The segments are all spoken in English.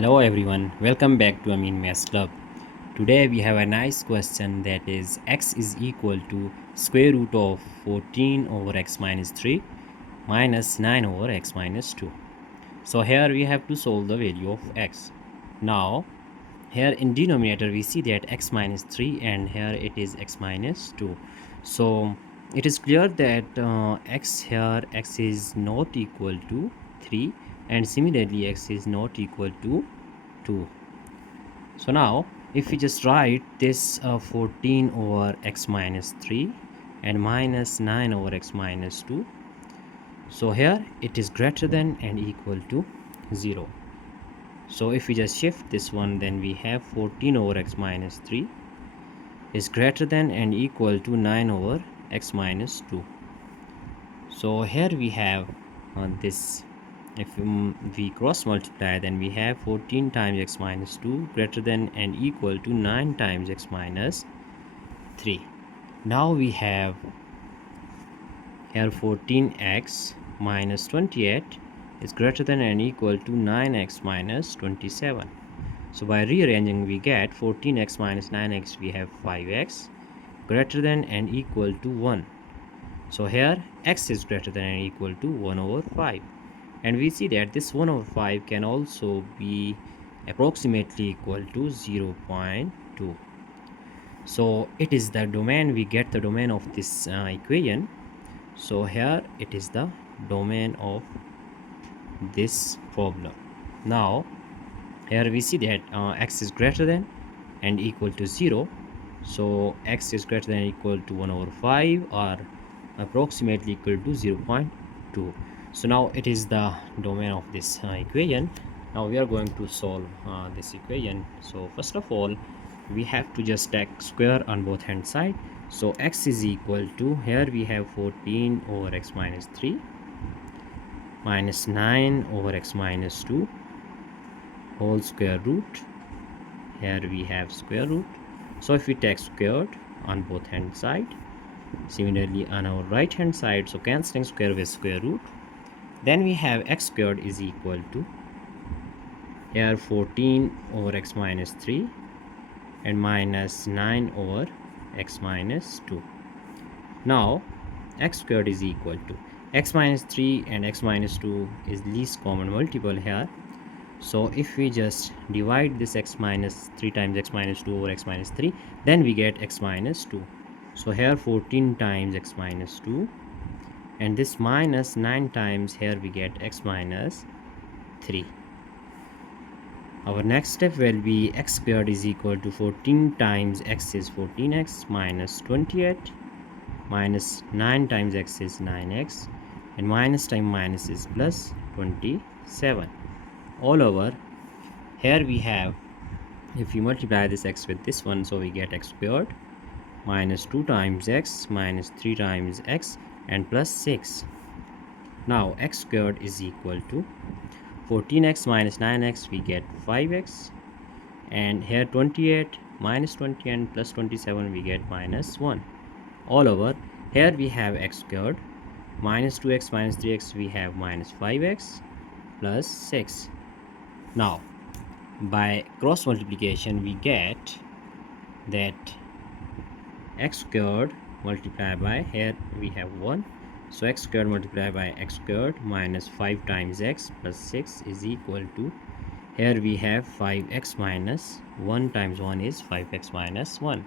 Hello everyone, welcome back to Amin Maths Club. Today we have a nice question, that is x is equal to square root of 14 over x minus 3 minus 9 over x minus 2. So here we have to solve the value of x. Now here in denominator we see that x minus 3 and here it is x minus 2. So it is clear that x is not equal to 3 and similarly x is not equal to 2. So now if we just write this 14 over x minus 3 and minus 9 over x minus 2, so here it is greater than and equal to 0. So if we just shift this one, then we have 14 over x minus 3 is greater than and equal to 9 over x minus 2. So here we have this. If we cross multiply, then we have 14 times x minus 2 greater than and equal to 9 times x minus 3. Now we have here 14x minus 28 is greater than and equal to 9x minus 27. So by rearranging we get 14x minus 9x, we have 5x greater than and equal to 1. So here x is greater than and equal to 1 over 5. And we see that this 1 over 5 can also be approximately equal to 0.2. So it is the domain, we get the domain of this equation. So here it is the domain of this problem. Now here we see that x is greater than and equal to 0. So x is greater than or equal to 1 over 5 or approximately equal to 0.2. So now it is the domain of this equation. Now we are going to solve this equation. So first of all, we have to just take square on both hand side. So x is equal to, here we have 14 over x minus 3 minus 9 over x minus 2 whole square root. Here we have square root. So if we take squared on both hand side, similarly on our right hand side, so cancelling square with square root, then we have x squared is equal to here 14 over x minus 3 and minus 9 over x minus 2. Now x squared is equal to x minus 3 and x minus 2 is least common multiple here. So if we just divide this x minus 3 times x minus 2 over x minus 3, then we get x minus 2. So here 14 times x minus 2 and this minus 9 times, here we get x minus 3. Our next step will be x squared is equal to 14 times x is 14x minus 28 minus 9 times x is 9x and minus times minus is plus 27 all over. Here we have, if you multiply this x with this one, so we get x squared minus 2 times x minus 3 times x and plus 6. Now x squared is equal to 14x minus 9x, we get 5x, and here 28 minus 20 and plus 27 we get minus 1 all over. Here we have x squared minus 2x minus 3x, we have minus 5x plus 6. Now by cross multiplication we get that x squared multiplied by, here we have 1, so x squared multiplied by x squared minus 5 times x plus 6 is equal to, here we have 5x minus 1 times 1 is 5x minus 1.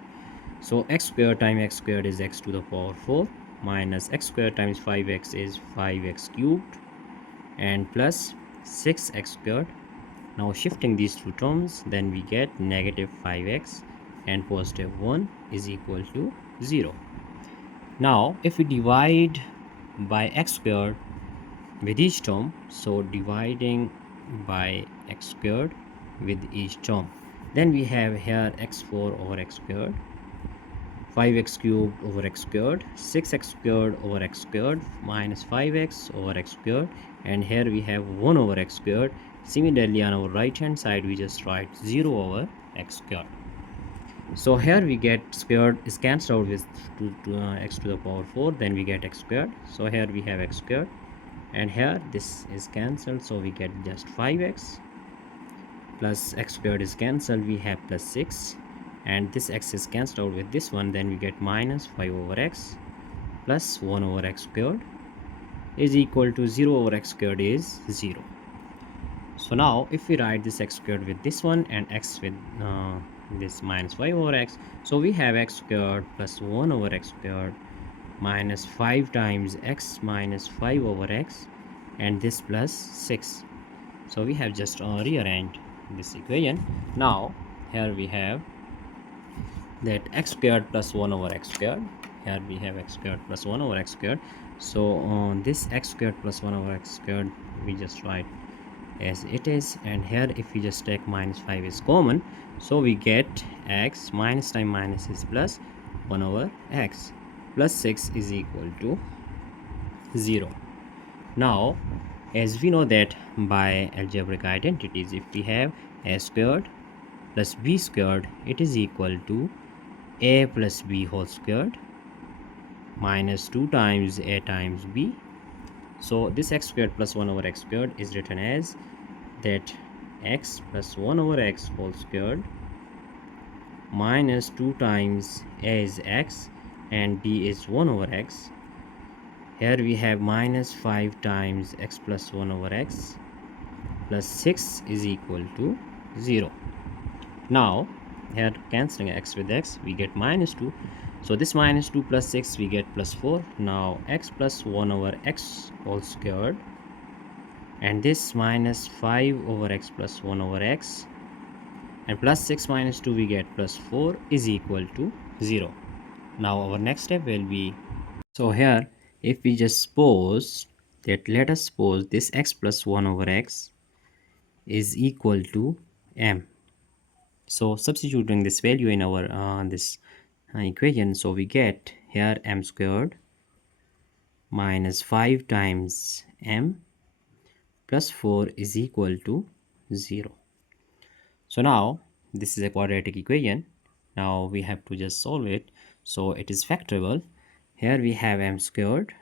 So x squared times x squared is x to the power 4 minus x squared times 5x is 5x cubed and plus 6x squared. Now shifting these two terms, then we get negative 5x and positive 1 is equal to 0. Now if we divide by x squared with each term, so dividing by x squared with each term, then we have here x4 over x squared, 5x cubed over x squared, 6x squared over x squared minus 5x over x squared, and here we have 1 over x squared. Similarly on our right hand side we just write 0 over x squared. So here we get squared is cancelled out with x to the power 4, then we get x squared. So here we have x squared and here this is cancelled, so we get just 5x plus x squared is cancelled, we have plus 6, and this x is cancelled out with this one, then we get minus 5 over x plus 1 over x squared is equal to 0 over x squared is 0. So now if we write this x squared with this one and x with this minus 5 over x, so we have x squared plus 1 over x squared minus 5 times x minus 5 over x, and this plus 6. So we have just rearranged this equation. Now here we have that x squared plus 1 over x squared. Here we have x squared plus 1 over x squared. So on this x squared plus 1 over x squared we just write as it is, and here if we just take minus 5 is common, so we get x minus time minus is plus 1 over x plus 6 is equal to 0. Now as we know that by algebraic identities, if we have a squared plus b squared, it is equal to a plus b whole squared minus 2 times a times b. So this x squared plus 1 over x squared is written as that x plus 1 over x whole squared minus 2 times a is x and b is 1 over x. Here we have minus 5 times x plus 1 over x plus 6 is equal to 0. Now here cancelling x with x we get minus 2, so this minus 2 plus 6 we get plus 4. Now x plus 1 over x whole squared and this minus 5 over x plus 1 over x and plus 6 minus 2 we get plus 4 is equal to 0. Now our next step will be, so here if we just suppose that, let us suppose this x plus 1 over x is equal to m. So substituting this value in our this equation, so we get here m squared minus 5 times m plus 4 is equal to 0. So now this is a quadratic equation. Now we have to just solve it. So it is factorable. Here we have m squared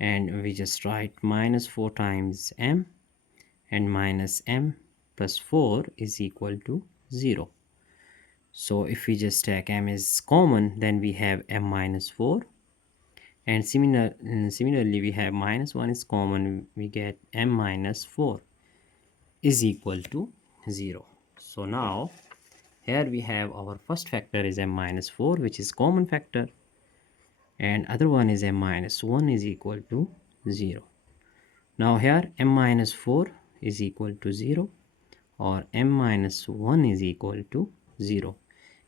and we just write minus 4 times m and minus m plus 4 is equal to 0. So if we just take m is common, then we have m minus 4, and similarly we have minus 1 is common, we get m minus 4 is equal to 0. So now here we have our first factor is m minus 4, which is common factor, and other one is m minus 1 is equal to 0. Now here m minus 4 is equal to 0 or m minus 1 is equal to 0.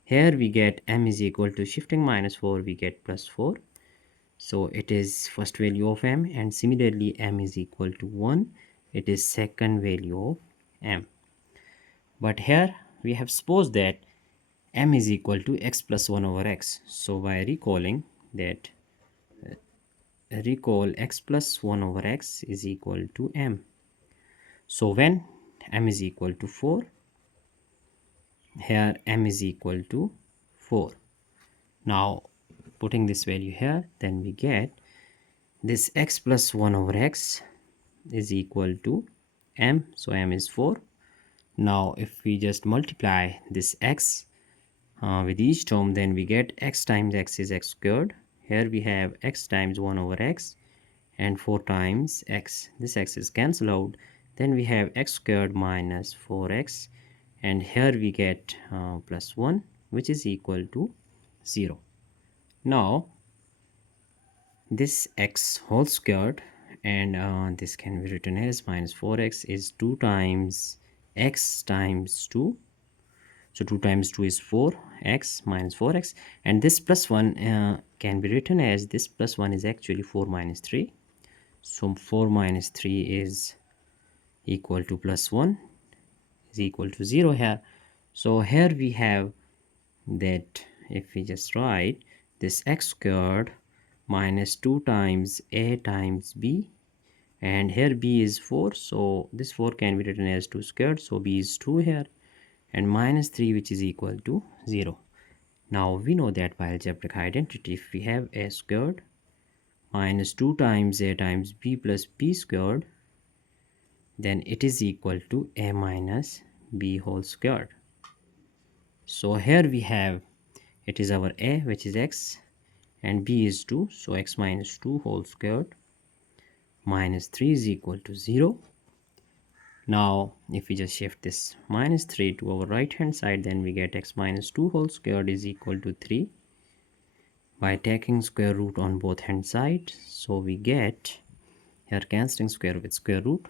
Here we get m is equal to shifting minus 4, we get plus 4. So it is first value of m, and similarly m is equal to 1, it is second value of m. But here we have supposed that m is equal to x plus 1 over x. So by recalling that, recall x plus 1 over x is equal to m. So when m is equal to 4, here m is equal to 4. Now putting this value here, then we get this x plus 1 over x is equal to m. So m is 4. Now if we just multiply this x with each term, then we get x times x is x squared. Here we have x times 1 over x and 4 times x. This x is cancelled out. Then we have x squared minus 4x, and here we get plus 1, which is equal to 0. Now this x whole squared and this can be written as minus 4x is 2 times x times 2. So 2 times 2 is 4x minus 4x, and this plus 1 can be written as, this plus 1 is actually 4 minus 3. So 4 minus 3 is equal to plus 1 is equal to 0 here. So here we have that if we just write this x squared minus 2 times a times b, and here b is 4, so this 4 can be written as 2 squared, so b is 2 here, and minus 3, which is equal to 0. Now we know that by algebraic identity, if we have a squared minus 2 times a times b plus b squared, then it is equal to a minus b whole squared. So here we have, it is our a, which is x, and b is 2, so x minus 2 whole squared minus 3 is equal to 0. Now if we just shift this minus 3 to our right hand side, then we get x minus 2 whole squared is equal to 3 by taking square root on both hand sides. So we get, here cancelling square with square root,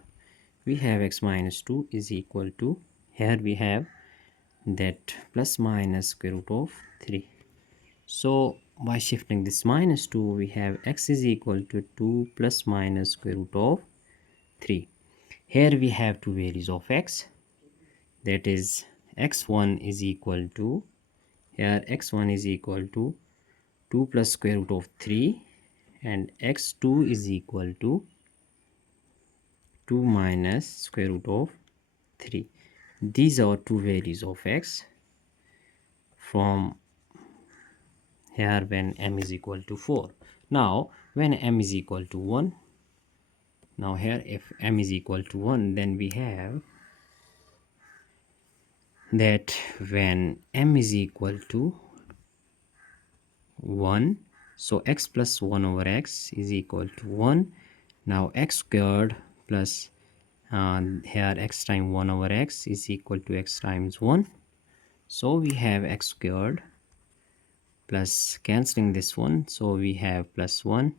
we have x minus 2 is equal to, here we have that plus minus square root of 3. So by shifting this minus 2, we have x is equal to 2 plus minus square root of 3. Here we have two values of x, that is x1 is equal to, here x1 is equal to 2 plus square root of 3, and x2 is equal to 2 minus square root of 3. These are two values of x from here when m is equal to 4. Now when m is equal to 1, now here if m is equal to 1, then we have that when m is equal to 1, so x plus 1 over x is equal to 1. Now x squared plus here x times 1 over x is equal to x times 1. So we have x squared plus cancelling this one, so we have plus 1,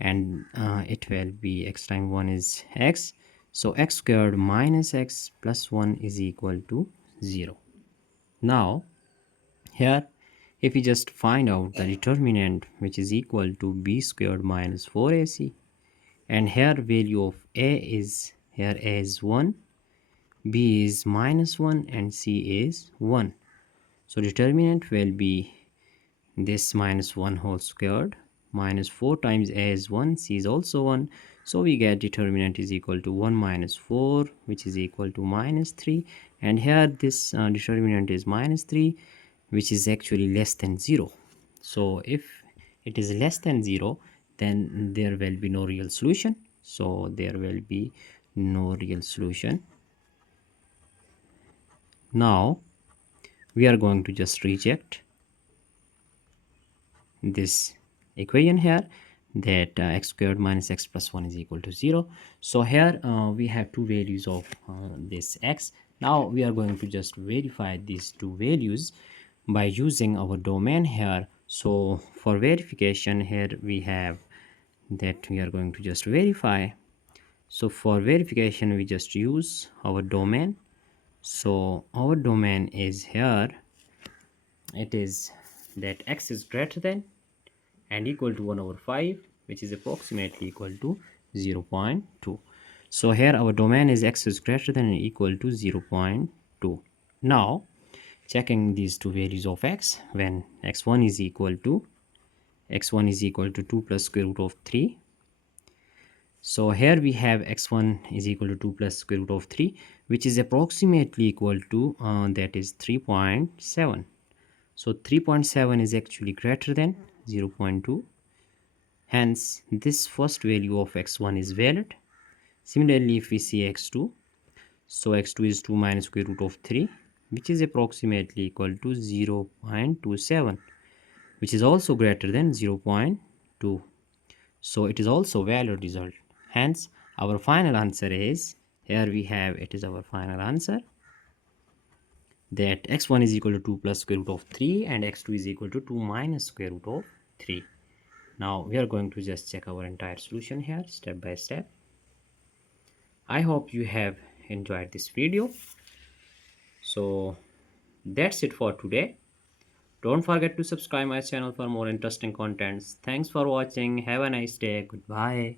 and it will be x times 1 is x, so x squared minus x plus 1 is equal to 0. Now here if we just find out the determinant, which is equal to b squared minus 4ac, and here value of a is, here a is 1, b is minus 1, and c is 1. So determinant will be this minus 1 whole squared minus 4 times a is 1, c is also 1. So we get determinant is equal to 1 minus 4, which is equal to minus 3. And here this determinant is minus 3, which is actually less than 0. So if it is less than 0, then there will be no real solution. So there will be no real solution. Now we are going to just reject this equation here, that x squared minus x plus 1 is equal to 0. So here we have two values of this x. Now we are going to just verify these two values by using our domain here. So for verification, here we have that we are going to just verify. So for verification, we just use our domain. So our domain is here, it is that x is greater than and equal to 1 over 5, which is approximately equal to 0.2. So here our domain is x is greater than or equal to 0.2. Now checking these two values of x, when x1 is equal to 2 plus square root of 3. So here we have x1 is equal to 2 plus square root of 3, which is approximately equal to that is 3.7. So 3.7 is actually greater than 0.2. Hence this first value of x1 is valid. Similarly, if we see x2, so x2 is 2 minus square root of 3, which is approximately equal to 0.27, which is also greater than 0.2. So it is also valid result. Hence our final answer is, here we have, it is our final answer, that x1 is equal to 2 plus square root of 3 and x2 is equal to 2 minus square root of 3. Now we are going to just check our entire solution here step by step. I hope you have enjoyed this video. So that's it for today. Don't forget to subscribe my channel for more interesting contents. Thanks for watching. Have a nice day. Goodbye.